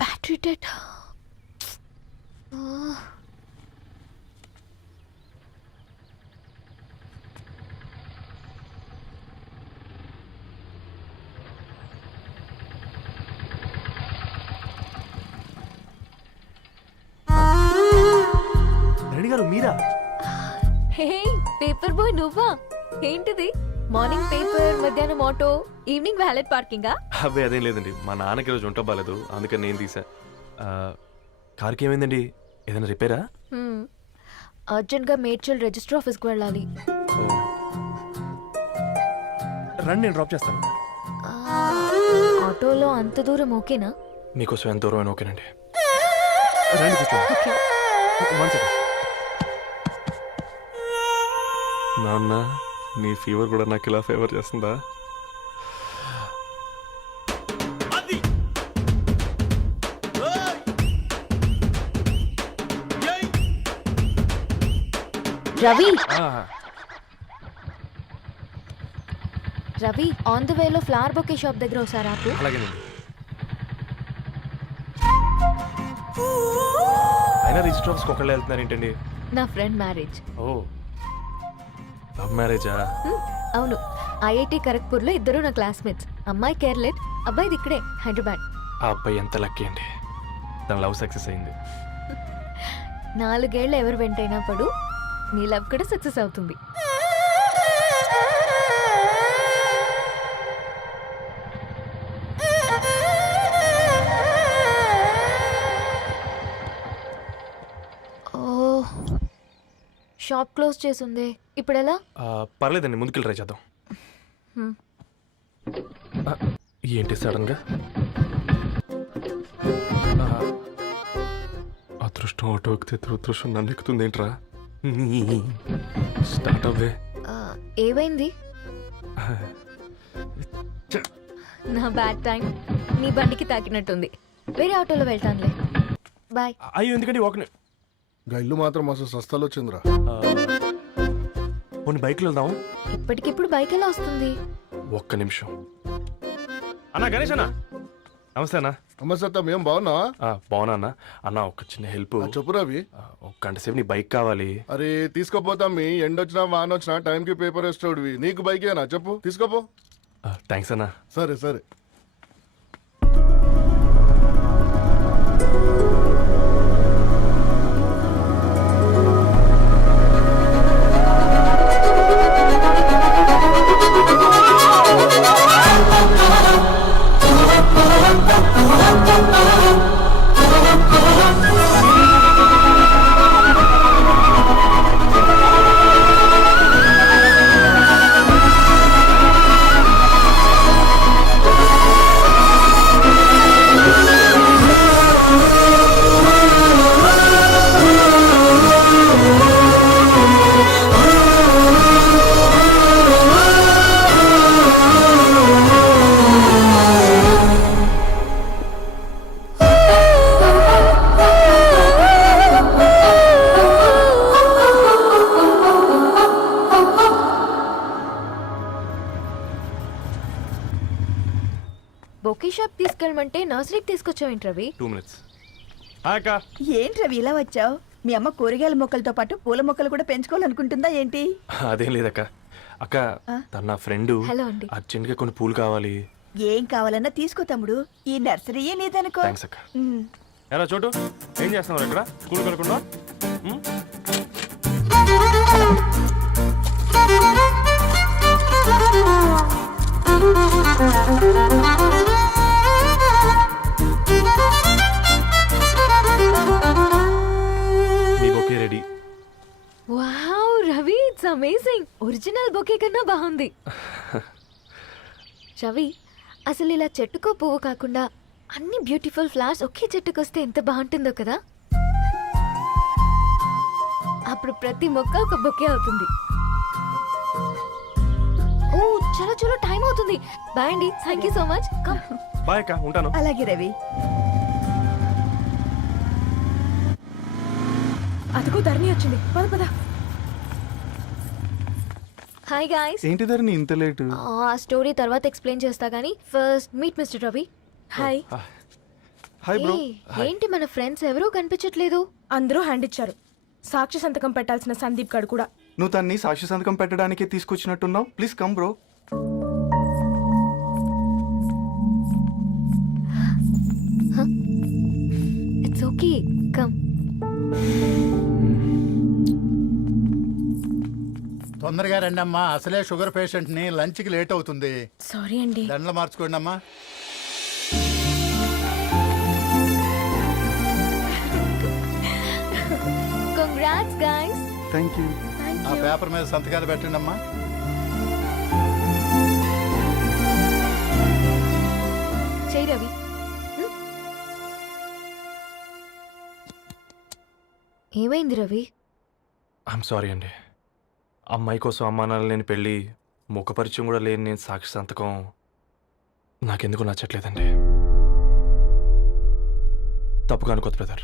Battery dead. Reddy గారు మీరా? Hey paper boy నువ్వా? ఏంటిది మార్నింగ్ పేపర్, మధ్యాహ్నం ఆటో, ఈవినింగ్ వ్యాలెట్ పార్కింగా? అబ్బాయి అదేం లేదండి, మా నాన్నకి రోజు ఉంట బాగాలేదు, అందుకని నేను తీసా. కార్కి ఏమైందండి? ఏదైనా రిపేరా? అర్జెంట్గా మేడ్చల్ రిజిస్టర్ ఆఫీస్కి వెళ్ళాలి. రండి, నేను డ్రాప్ చేస్తాను. ఆటోలో అంత దూరం ఓకేనా? మీకోసం ఎంత దూరం అయినా ఓకేనండి. రండి కూర్చోండి. One second. నాన్న, నీ ఫీవర్ కూడా నాకు ఇలా ఫేవర్ చేస్తుందా? రవి రవి ఆన్ ద వేలో ఫ్లవర్ బొకే షాప్ దగ్గర ఒకసారి ఆపు. అలాగేనండి. అయినా రిజిస్టర్ ఆఫీస్కి ఒకళ్ళు వెళ్తున్నారు ఏంటండి? నా ఫ్రెండ్ మ్యారేజ్. ఓ, లవ్ మ్యారేజా? అవును, ఐఐటి ఖరగ్పూర్లో ఇద్దరు నా క్లాస్మేట్స్. అమ్మాయి కేర్లెట్, అబ్బాయిది ఇక్కడే హైదరాబాద్. ఆ అబ్బాయి ఎంత లక్కీ అండి, తన లవ్ సక్సెస్ అయింది. 4 ఏళ్ళు ఎవరు వెంటైనా పడు, నీ లవ్ కూడా సక్సెస్ అవుతుంది. షాప్ క్లోజ్ చేసింది, ఇప్పుడు ఎలా? పర్లేదండి, ముందుకెళ్ళి ట్రై చేద్దాం. ఏంటి సడన్గా? అదృష్టం ఆటో ఎక్కితే దురదృష్టం నన్ను ఎక్కుతుంది ఏంట్రా? స్టార్ట్ అవ్వే. ఏమైంది? నా బ్యాడ్ టైం నీ బండికి తాకినట్టుంది. వేరే ఆటోలో వెళ్తానులే, బాయ్. అయ్యో ఎందుకండి ఒక ఇల్లు మాత్రం అసలు సస్తాలో వచ్చిందిరా. కొన్ని బైక్లో వెళ్దాం. ఇప్పటికిప్పుడు బైక్ ఎలా వస్తుంది? ఒక్క నిమిషం. అన్నా గణేష్ అన్న, నమస్తే అన్న. నమస్తే, ఏం బాగున్నావా? బాగున్నా అన్న. అన్న ఒక చిన్న హెల్ప్. చెప్పు రవి. ఒక గంట సేపు నీ బైక్ కావాలి. అరే తీసుకోపోతాం, మీ ఎండొచ్చినా వాన వచ్చినా టైంకి పేపర్ వేస్తాడువి. నీకు బైకేనా చెప్పు, తీసుకోపో. థ్యాంక్స్ అన్న. సరే సరే. బొకే షాప్ తీసుకెళ్ళమంటే నర్సరీకి తీసుకొచ్చావేంటి రవి? 2 minutes. ఏంటి రవి ఇలా వచ్చావు? మీ అమ్మ కూరగాయల మొక్కలతో పాటు పూల మొక్కలు కూడా పెంచుకోవాలనుకుంటుందా ఏంటి? అదేం లేదక్క. అక్క, తన నా ఫ్రెండ్. హలో అండి. అర్జెంట్ గా కొన్ని పూలు కావాలి. ఏం కావాలన్నా తీసుకో తమ్ముడు, ఈ నర్సరీయే నీదనుకో. థ్యాంక్స్ అక్క. ఎలా చోటు, ఏం చేస్తున్నావు ఇక్కడ? స్కూల్ కలకుండా? మీ bouquet ready. Wow Ravi, it's amazing. Original bouquet కన్నా బాగుంది. రవి, అసలు ఇలా చెట్టుకో పువ్వు కాకుండా అన్ని బ్యూటిఫుల్ ఫ్లవర్స్ ఒకే చెట్టుకొస్తే ఎంత బాగుంటుందో కదా. అప్పుడు ప్రతి మొక్క ఒక బొకే అవుతుంది. ఓ చలో చలో, టైం అవుతుంది. బాయ్ అండి, thank you so much. Bye అక్క, ఉంటాను. అలాగే రవి. అదిగో ధరణి వచ్చింది, పద పద. Hi guys. ఏంటి ధరణి ఇంత లేటు? ఆ స్టోరీ తర్వాత ఎక్స్ప్లెయిన్ చేస్తా గానీ first meet mister Ravi. Hi. Hi bro ఏయ్, ఏంటి మన ఫ్రెండ్స్ ఎవరూ కనిపించట్లేదు? అందరూ హ్యాండ్ ఇచ్చారు. సాక్షి సంతకం పెట్టాల్సిన సందీప్ గడు కూడా. నువ్వు తన్ని సాక్షి సంతకం పెట్టడానికే తీసుకొచ్చినట్టున్నావు. Please come bro. It's okay, come. తొందరగా రండి అమ్మా, అసలే షుగర్ పేషెంట్ ని లంచ్ కి లేట్ అవుతుంది. సారీ అండి. దండలు మార్చుకోండి అమ్మా. Congrats guys. Thank you. ఆ పేపర్ మీద సంతకాలు పెట్టండి అమ్మా. చెయ్ రవి. ఏమైంది రవి? ఐఎమ్ సారీ అండి. అమ్మాయి కోసం అమ్మా నాన్న లేని పెళ్ళి, ముఖపరిచయం కూడా లేని నేను సాక్షి సంతకం నాకెందుకు నచ్చట్లేదండి. తప్పుగా అనుకోదు బ్రదర్.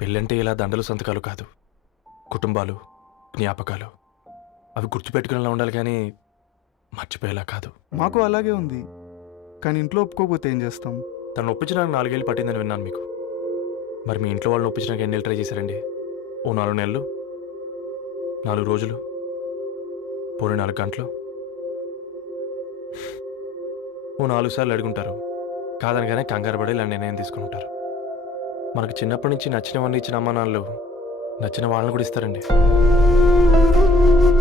పెళ్ళంటే ఇలా దండలు సంతకాలు కాదు, కుటుంబాలు, జ్ఞాపకాలు. అవి గుర్తుపెట్టుకునేలా ఉండాలి కానీ మర్చిపోయేలా కాదు. మాకు అలాగే ఉంది, కానీ ఇంట్లో ఒప్పుకోకపోతే ఏం చేస్తాం? తను ఒప్పించడానికి 4 ఏళ్ళు పట్టిందని విన్నాను మీకు. మరి మీ ఇంట్లో వాళ్ళని ఒప్పించడానికి ఎన్ని ఏళ్ళు ట్రై చేశారండి? ఓ 4 నెలలు, 4 రోజులు, పోనీ 4 గంటలు, ఓ 4 సార్లు అడుగుంటారు. కాదనగానే కంగారు పడి ఇలా నిర్ణయం తీసుకుని ఉంటారు. మనకు చిన్నప్పటి నుంచి నచ్చినవన్నీ ఇచ్చిన అమ్మ నాన్నలు నచ్చిన వాళ్ళని కూడా ఇస్తారండి.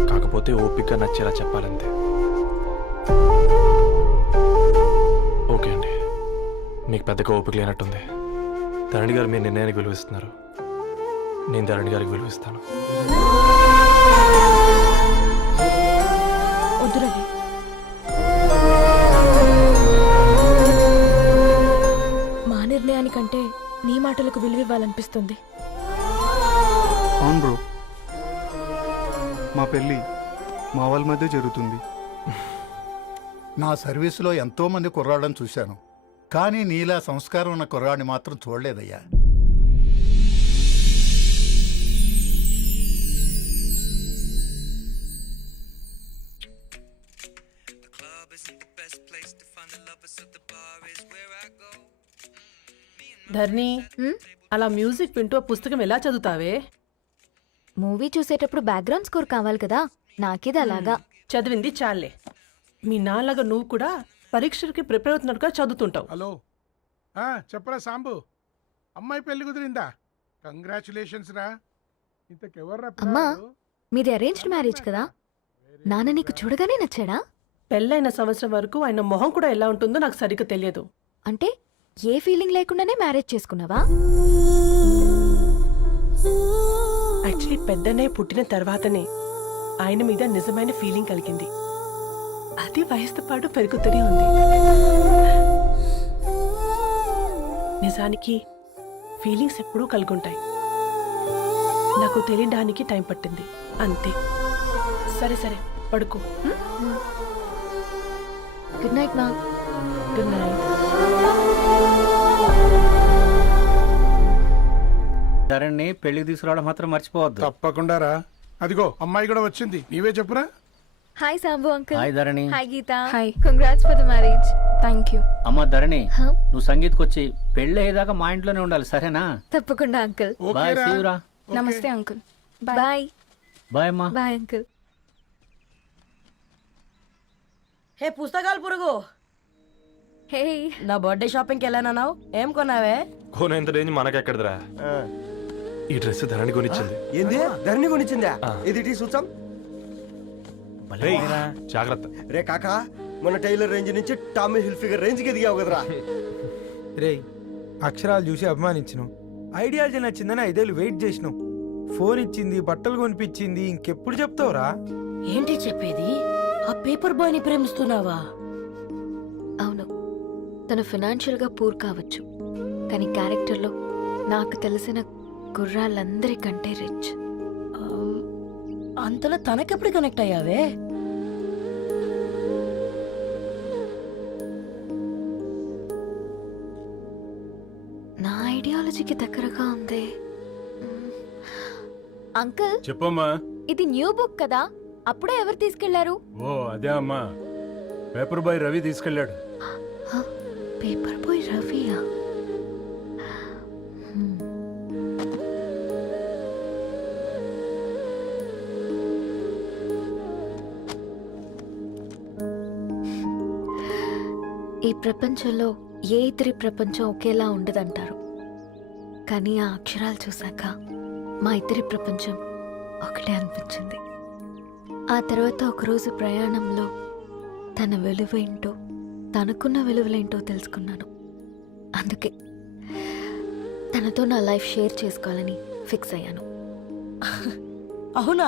కాకపోతే ఓపికగా నచ్చేలా చెప్పాలంతే. ఓకే అండి, మీకు పెద్దగా ఓపిక లేనట్టుంది. ధరణి గారు మీ నిర్ణయానికి విలువిస్తున్నారు, నేను ధరణి గారికి విలువిస్తాను. వద్దు రవి. మా నిర్ణయానికంటే నీ మాటలకు విలువివ్వాలనిపిస్తుంది. అవును బ్రో, మా పెళ్ళి మా వాళ్ళ మధ్య జరుగుతుంది. నా సర్వీసులో ఎంతో మంది కుర్రాళ్ళని చూశాను, కానీ నీలా సంస్కారం ఉన్న కుర్రాడిని మాత్రం చూడలేదయ్యా. ధర్ని, హ్మ్? అలా మ్యూజిక్ వింటూ ఆ పుస్తకం ఎలా చదువుతావే? మూవీ చూసేటప్పుడు బ్యాక్గ్రౌండ్ స్కోర్ కావాలి కదా, నాకిది అలాగా. చదివింది చాలే. మీ నాన్నగా నువ్వు కూడా పరీక్షలకి ప్రిపేర్ అవుతున్నట్టుగా చదువుతుంటావు. హలో చెప్పరా సాంబు, అమ్మాయి పెళ్లి కుదిరిందా? కంగ్రాచులేషన్స్ రా. ఇంతకెవర్రా అమ్మా, పిల్లాడు? మీది అరేంజ్డ్ మ్యారేజ్ కదా? నాన్న నీకు చూడగానే నచ్చాడా? పెళ్ళైన సంవత్సరం వరకు ఆయన మొహం కూడా ఎలా ఉంటుందో నాకు సరిగ్గా తెలియదు. అంటే ఏ ఫీలింగ్ లేకుండానే మ్యారేజ్ చేసుకున్నావా? యాక్చువల్లీ పెద్దన్నయ్య పుట్టిన తర్వాతనే ఆయన మీద నిజమైన ఫీలింగ్ కలిగింది. అది వయసుతో పాటు పెరుగుతూనే ఉంది. నిజానికి ఫీలింగ్స్ ఎప్పుడూ కలుగుంటాయి. నాకు తెలియడానికి టైం పట్టింది అంతే. సరే సరే పడుకో. గుడ్ నైట్ మా. Good night. ధరణి పెళ్లికి తీసుకురావడం మాత్రం మర్చిపోవద్దు. తప్పకుండా రా. అదిగో అమ్మాయి కూడా వచ్చింది, నీవే చెప్పురా. హాయ్ Sambu uncle. Hi Dharani. Hi Geetha. Hi. Congrats for the marriage. Thank you. అమ్మ ధరణి, Huh? నువ్వు సంగీత్కి వచ్చి పెళ్లి అయ్యేదాకా మా ఇంట్లోనే ఉండాలి, సరేనా? తప్పకుండా అంకుల్. బాయ్, ఓకేరా? సీయురా. నమస్తే అంకుల్. బాయ్. బాయ్ అమ్మా. Bye uncle. హే పుస్తకాలు పురుగు, హే, నా బర్త్డే షాపింగ్కి వెళ్ళానన్నావు, ఏం కొన్నావే? కోనేంత రేంజ్ మనకెక్కడదిరా. ఈ డ్రెస్ ధరణి కొనిచ్చింది. ఏంది ధరణి కొనిచ్చిందా? ఆ. ఇది టీ చూసాం. రేయ్, జాగ్రత్త. రే కాకా, మన టైలర్ రేంజ్ నుంచి టామీ హిల్ఫిగర్ రేంజ్ కి ఎదిగావు కదరా. రే అక్షరాలు చూసి అభిమానించను, ఐడియాలజీ నచ్చిందని 5 ఏళ్ళు వెయిట్ చేసినావు. ఫోన్ ఇచ్చింది, బట్టలు కొనిపించింది, ఇంకెప్పుడు చెప్తావురా? ఏంటి చెప్పేది? ఆ పేపర్ బాయ్ ని ప్రేమిస్తున్నావా? అవును, తను ఫినాన్షియల్ గా పూర్ కావచ్చు, కానీ క్యారెక్టర్లో నాకు తెలిసిన గుర్రాలందరికంటే రిచ్. అంతలా తనకెప్పుడు కనెక్ట్ అయ్యావే? నా ఐడియాలజీకి దగ్గరగా ఉంది. అంకుల్, చెప్పమ్మా. ఇది న్యూ బుక్ కదా, అప్పుడే ఎవరు తీసుకెళ్లారు? ఓ అదే అమ్మా, పేపర్ బాయ్ రవి తీసుకెళ్ళాడు. పేపర్ బాయ్ రవియా? ఈ ప్రపంచంలో ఏ ఇద్దరి ప్రపంచం ఒకేలా ఉండదంటారు, కానీ ఆ అక్షరాలు చూశాక మా ఇద్దరి ప్రపంచం ఒకటే అనిపించింది. ఆ తర్వాత ఒకరోజు ప్రయాణంలో తన విలువేంటో, తనకున్న విలువలేంటో తెలుసుకున్నాను. అందుకే తనతో నా లైఫ్ షేర్ చేసుకోవాలని ఫిక్స్ అయ్యాను. అవునా?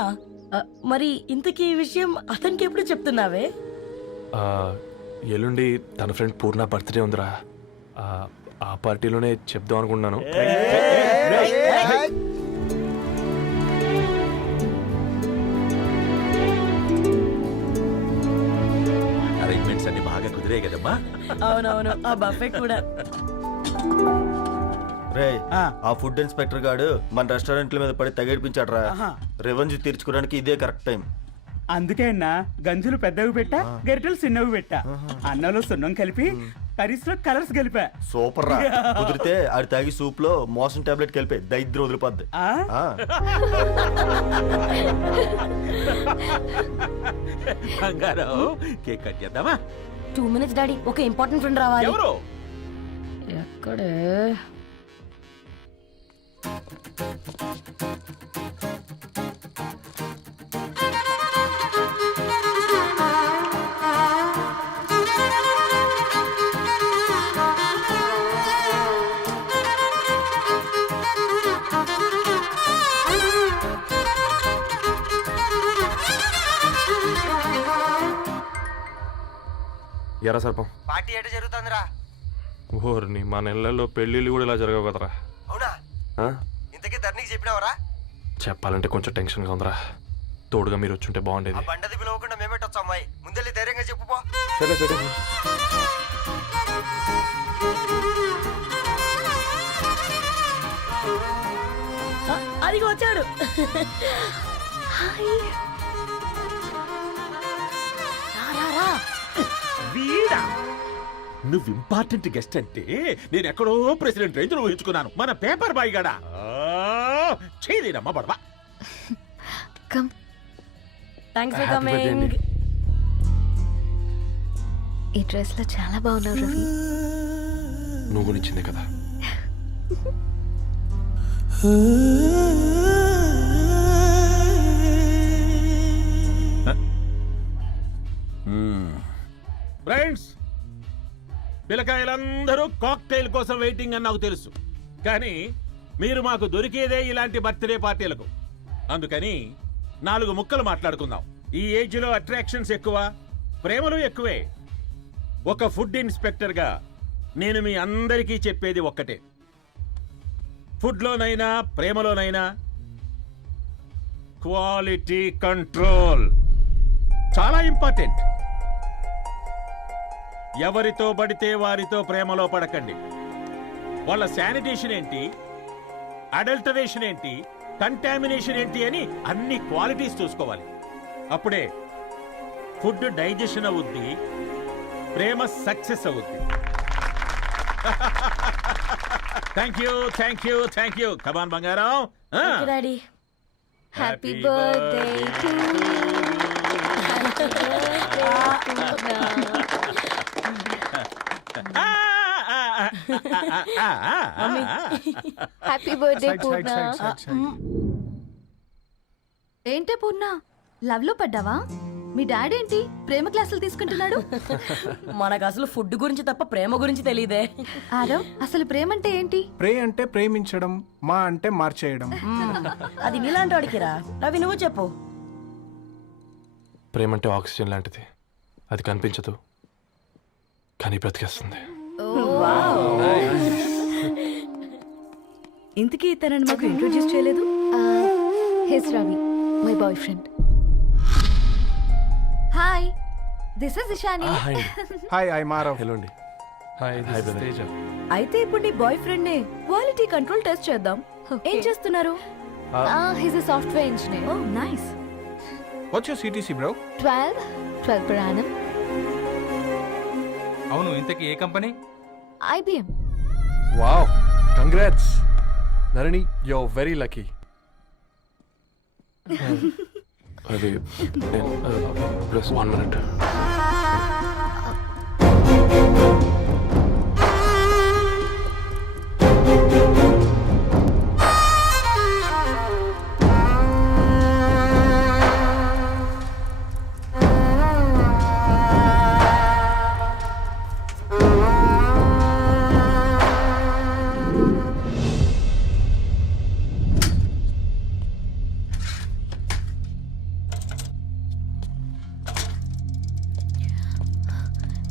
మరి ఇంతకీ ఈ విషయం అతనికి ఎప్పుడు చెప్తున్నావే? ఆ, ఎల్లుండి తన ఫ్రెండ్ పూర్ణ బర్త్డే ఉందిరా. ఆ పార్టీలోనే చెప్దాం అనుకుంటున్నాను. అరేంజ్మెంట్స్ అన్ని బాగా కుదిరే కదమ్మా. అవునవును, ఆ బఫే కూడా. రే ఆ ఫుడ్ ఇన్స్పెక్టర్ గాడు మన రెస్టారెంట్ల మీద పడి తగేడిపించాడ్రా. రెవెన్యూ తీర్చుకోవడానికి ఇదే కరెక్ట్ టైం. అందుకే అన్న గంజులు పెద్దవి పెట్టా, గరిటెలు చిన్నవి పెట్టా. అన్నంలో సున్నం కలిపి కర్రీస్ లో కలర్స్ కలిపా. సూపర్ రా. కుదిరితే ఆడి తాగి సూప్ లో మోషన్ టాబ్లెట్ కలిపే దైద్యం వదిలిపోద్ది. బంగారం కేక్ కట్ చేద్దామా? 2 minutes డాడీ, ఒక ఇంపార్టెంట్ ఫ్రెండ్ రావాలి. ఎవరు? ఎక్కడే? ఎరా సర్పం, పార్టీ ఎట జరుగుతుందిరా? ఓర్ని మా నెలల్లో పెళ్ళిళ్ళు కూడా ఇలా జరగవు కదరా. అవునా? ఆ? ఇంతకీ ధరణికి చెప్పినావరా? చెప్పాలంటే కొంచెం టెన్షన్గా ఉందిరా. తోడుగా మీరు వచ్చుంటే బాగుండేది. బండది పిలవకుండా మేమేటొచ్చు అమ్మాయి. ముందెళ్ళి ధైర్యంగా చెప్పుపో. సరే సరే. అదిగో వచ్చాడు. వీడా? నువ్వు ఇంపార్టెంట్ గెస్ట్ అంటే నేను ఎక్కడో ప్రెసిడెంట్ రేంజ్లో ఊహించుకున్నాను. మన పేపర్ బాయ్ గడా చేయలేనమ్మా బడవా. Come. Thanks for Happy birthday coming. అండి. ఈ డ్రెస్ లో చాలా బాగున్నావు రవి. నువ్వు గురించిందే కదా. ఫ్రెండ్స్, పిల్లకాయలందరూ కాక్టైల్ కోసం వెయిటింగ్ అని నాకు తెలుసు. కానీ మీరు మాకు దొరికేదే ఇలాంటి బర్త్డే పార్టీలకు. అందుకని 4 ముక్కలు మాట్లాడుకుందాం. ఈ ఏజ్ లో అట్రాక్షన్స్ ఎక్కువ, ప్రేమలు ఎక్కువే. ఒక ఫుడ్ ఇన్స్పెక్టర్ గా నేను మీ అందరికీ చెప్పేది ఒక్కటే. ఫుడ్లోనైనా ప్రేమలోనైనా క్వాలిటీ కంట్రోల్ చాలా ఇంపార్టెంట్. ఎవరితో పడితే వారితో ప్రేమలో పడకండి. వాళ్ళ శానిటేషన్ ఏంటి, అడల్టరేషన్ ఏంటి, కంటామినేషన్ ఏంటి అని అన్ని క్వాలిటీస్ చూసుకోవాలి. అప్పుడే ఫుడ్ డైజెషన్ అవుద్ది, ప్రేమ సక్సెస్ అవుద్ది. Thank you thank you thank you. Come on బంగారం. Daddy. Happy birthday to happy birthday Purna. ఏంటే పూర్ణ, లవ్ లో పడ్డావా? మీ డాడీ ఏంటి ప్రేమ క్లాసులు తీసుకుంటున్నాడు? మనకు అసలు ఫుడ్ గురించి తప్ప ప్రేమ గురించి తెలియదే. ఆరవ్, అసలు ప్రేమ అంటే ఏంటి? ప్రే అంటే ప్రేమించడం, మా అంటే మార్చేయడం. అది నీలాంటి వాడికిరా. రవి, నువ్వు చెప్పు. ప్రేమ అంటే ఆక్సిజన్ లాంటిది. అది కనిపించదు కానీ బ్రతికేస్తుంది. ఇంతకీ తనని మాకు ఇంట్రొడ్యూస్ చేయలేదు. He's Ravi, my boyfriend. Hi, this is Ishani. Hi, I Maarav. Hello అండి. హాయ్ తేజ. అయితే ఇప్పుడు నీ బాయ్ ఫ్రెండ్ నే క్వాలిటీ కంట్రోల్ టెస్ట్ చేద్దాం. ఏం చేస్తున్నారు? He's a software engineer. Oh nice. What's your CTC bro? 12 per annum. అవును, ఇంతకీ ఏ company? IBM. Wow, congrats Dharani, you are very lucky. అది ప్లస్ 1 minute.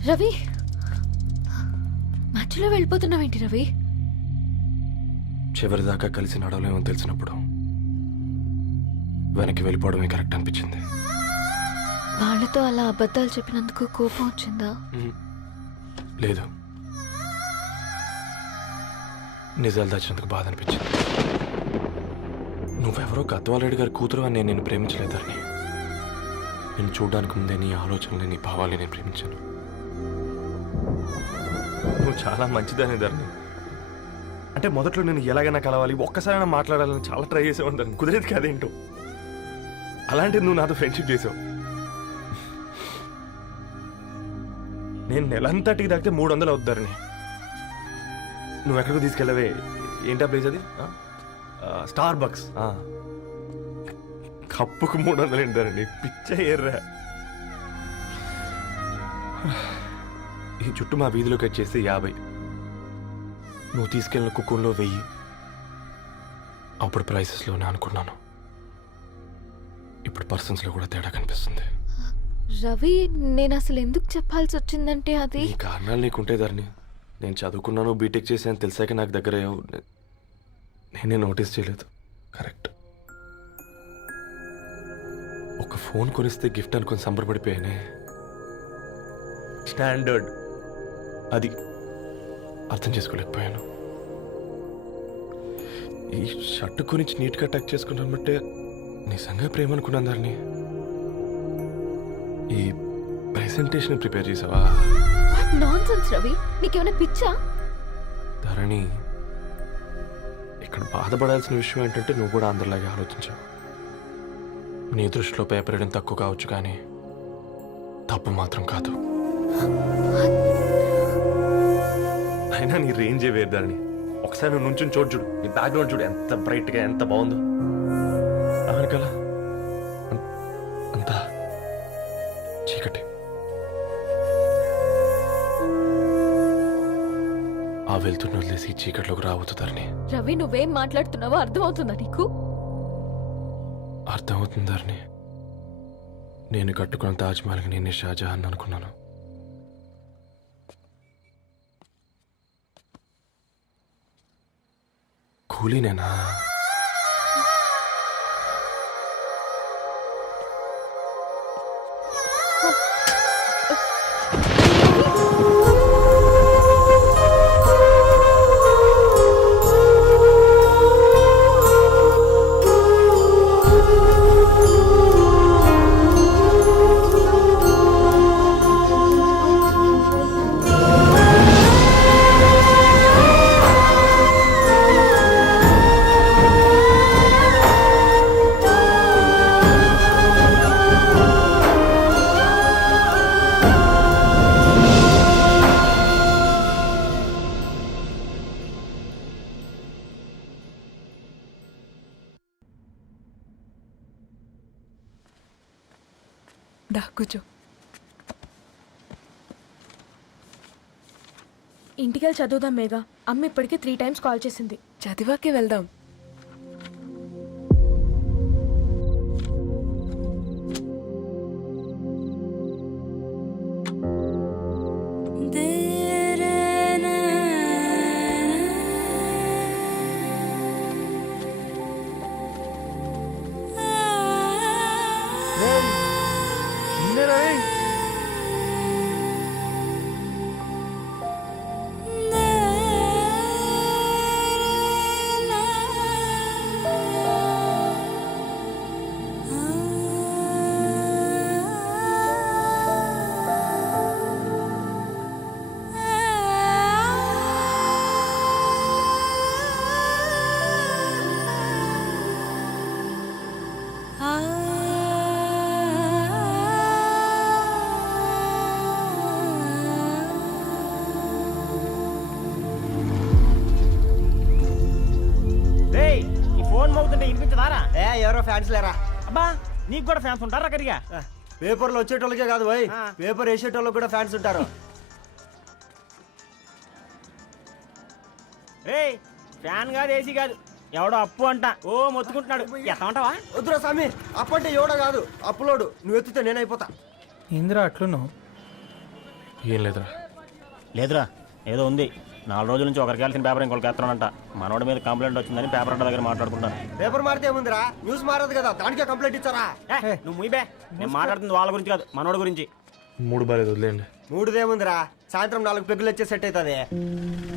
రవి, మధ్యలో వెళ్ళిపోతున్నావేంటి రవి? చివరిదాకా కలిసి నడవలేమని తెలిసినప్పుడు వెనక్కి వెళ్ళిపోవడమే కరెక్ట్ అనిపించింది. వాళ్ళతో అలా అబద్ధాలు చెప్పినందుకు కోపం వచ్చిందా? లేదు, నిజాలు దాచినందుకు బాధ అనిపించింది. నువ్వెవరో గద్వాలరెడ్డి గారి కూతురు అని నేను నిన్ను ప్రేమించలేదని. నేను చూడడానికి ముందే నీ ఆలోచనలు, నీ భావాలు నేను ప్రేమించాను. నువ్వు చాలా మంచిదని ధరణి. అంటే మొదట్లో నేను ఎలాగైనా కలవాలి, ఒక్కసారైనా మాట్లాడాలని చాలా ట్రై చేసేవాడిని ధరణి. కుదిరేది కాదేంటో. అలాంటిది నువ్వు నాతో ఫ్రెండ్షిప్ చేసావు. నేను నెలంతటికి తాగితే 300 అవుతారని. నువ్వు ఎక్కడికి తీసుకెళ్ళవే? ఏంటా ప్లేస్ అది? Starbucks. కప్పుకు 300 ఏంటారండి? పిచ్చ ఎర్రా. ఈ చుట్టూ మా వీధిలోకి వచ్చేసి 50. నువ్వు తీసుకెళ్ళిన కుక్కర్లో 1000. అప్పుడు ప్రైసెస్లోనే అనుకున్నాను. ఇప్పుడు పర్సన్స్లో కూడా తేడా కనిపిస్తుంది. రవి, నేను అసలు ఎందుకు చెప్పాల్సి వచ్చిందంటే అది ఈ కారణాలు నీకుంటే ధరణి. నేను చదువుకున్నాను, బీటెక్ చేశాను తెలిసాక నాకు దగ్గర నేనే నోటీస్ చేయలేదు. కరెక్ట్. ఒక ఫోన్ కొనిస్తే గిఫ్ట్ అనుకుని సంబరపడిపోయానే. స్టాండర్డ్ అది అర్థం చేసుకోలేకపోయాను. ఈ షర్ట్ కొనిచ్చి నీట్గా టక్ చేసుకున్నామంటే నిజంగా ప్రేమ అనుకున్నాను ధరణి. ఈ ప్రెజెంటేషన్ ప్రిపేర్ చేసావా? నాన్సెన్స్ రవి, నీకేమైనా పిచ్చా? ధరణి, ఇక్కడ బాధపడాల్సిన విషయం ఏంటంటే నువ్వు కూడా అందరిలాగే ఆలోచించావు. నీ దృష్టిలో పేపర్ వేయడం తక్కువ కావచ్చు, కానీ తప్పు మాత్రం కాదు. అయినా నీ రేంజే వేరు ధరణి. ఒకసారి నువ్వు నుంచుని చూడు, నీ బ్యాక్గ్రౌండ్ చూడు ఎంత బ్రైట్గా, ఎంత బాగుందో. వెనకాల అంతా చీకటి. ఆ వెళ్తున్న వదిలేసి చీకట్లోకి రాబోతుందని. రవి, నువ్వేం మాట్లాడుతున్నావో అర్థమవుతుందా నీకు? అర్థమవుతుందని. నేను కట్టుకున్న తాజ్మహల్కి నేనే షాజహాన్ అనుకున్నాను. కూలీనేనా? దా కూర్చో. ఇంటికెళ్ళి చదువుదాం మేఘా. అమ్మ ఇప్పటికే 3 times కాల్ చేసింది. చదివాకే వెళ్దాం. ఫ్యాన్స్ లేరా. అబ్బా నీకు కూడా ఫ్యాన్స్ ఉంటారా కరిగా? పేపర్లో వచ్చేటోళ్ళకే కాదు భయ్, పేపర్ వేసేటోళ్ళకి కూడా ఫ్యాన్స్ ఉంటారు. రే ఫ్యాన్ కాదు ఏసీ కాదు, ఎవడో అప్పు అంట ఓ మొత్తుకుంటున్నాడు. ఎత్తామంటావా? వద్దురా స్వామి, అప్పంటే ఎవడో కాదు అప్పులోడు. నువ్వు ఎత్తితే నేనైపోతా. ఏందిరా అట్లున్నావు? ఏం లేదురా. లేదురా ఏదో ఉంది. 4 రోజుల నుంచి ఒకరికి వెళ్ళిన పేపర్ ఇంకొకరికి ఎత్తానంట. మనోడి మీద కంప్లైంట్ వచ్చిందని పేపర్ అంట దగ్గర మాట్లాడుకుంటాను. పేపర్ మారితే ఏముందిరా, న్యూస్ మారదు కదా, దానికే కంప్లైంట్ ఇచ్చారా? నువ్వు ముయ్యబే, నేను మాట్లాడుతుంది వాళ్ళ గురించి కాదు మనోడి గురించి. మూడు బాలేదు, వదిలేండి. మూడుదేముందిరా, సాయంత్రం 4 పెగ్గులు వచ్చే సెట్ అవుతుంది.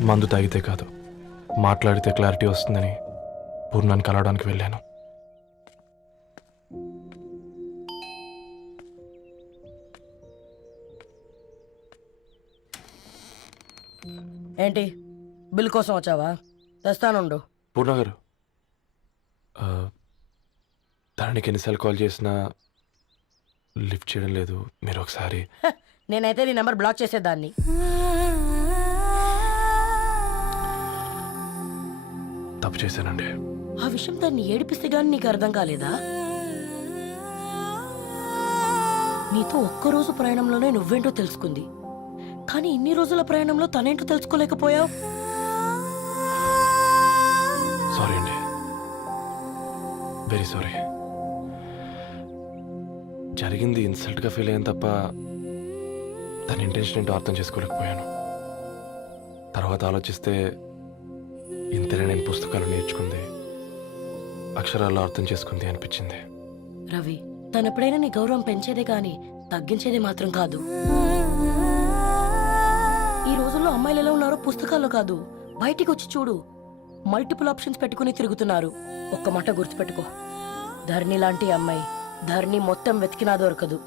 మందు తాగితే కాదు, మాట్లాడితే క్లారిటీ వస్తుందని పూర్ణాన్ని కలవడానికి వెళ్ళాను. ఏంటి బిల్ కోసం వచ్చావా? తెస్తానుండు. పూర్ణ గారు, తనకి ఎన్నిసార్లు కాల్ చేసినా లిఫ్ట్ చేయడం లేదు. మీరు ఒకసారి నేనైతే నీ నెంబర్ బ్లాక్ చేసేదాన్ని. తప్పు చేశానండి. ఆ విషయం దాన్ని ఏడిపిస్తే గానీ నీకు అర్థం కాలేదా? నీతో ఒక్కరోజు ప్రయాణంలోనే నువ్వేంటో తెలుసుకుంది, కానీ ఇన్ని రోజుల ప్రయాణంలో తనేంటో తెలుసుకోలేకపోయావు. సారీ అండి, వెరీ సారీ. జరిగింది ఇన్సల్ట్గా ఫీల్ అయ్యాను తప్ప తన ఇంటెన్షన్ ఏంటో అర్థం చేసుకోలేకపోయాను. తర్వాత ఆలోచిస్తే ఇంతనే నేను పుస్తకాలు నేర్చుకుంది, అక్షరాల్లో అర్థం చేసుకుంది అనిపించింది. రవి, తనెప్పుడైనా నీ గౌరవం పెంచేదే గాని తగ్గించేదే మాత్రం కాదు. ఈ రోజుల్లో అమ్మాయిలు ఎలా ఉన్నారో పుస్తకాల్లో కాదు, బయటికి వచ్చి చూడు. మల్టిపుల్ ఆప్షన్స్ పెట్టుకుని తిరుగుతున్నారు. ఒక్క మాట గుర్తుపెట్టుకో, ధరణి లాంటి అమ్మాయి ధరణి మొత్తం వెతికినా దొరకదు.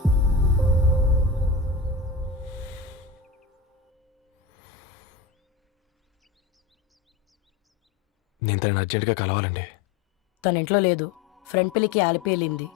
నేను తనని అర్జెంటుగా కలవాలండి. తన ఇంట్లో లేదు, ఫ్రెండ్ పెళ్లికి ఆలిపి వెళ్ళింది.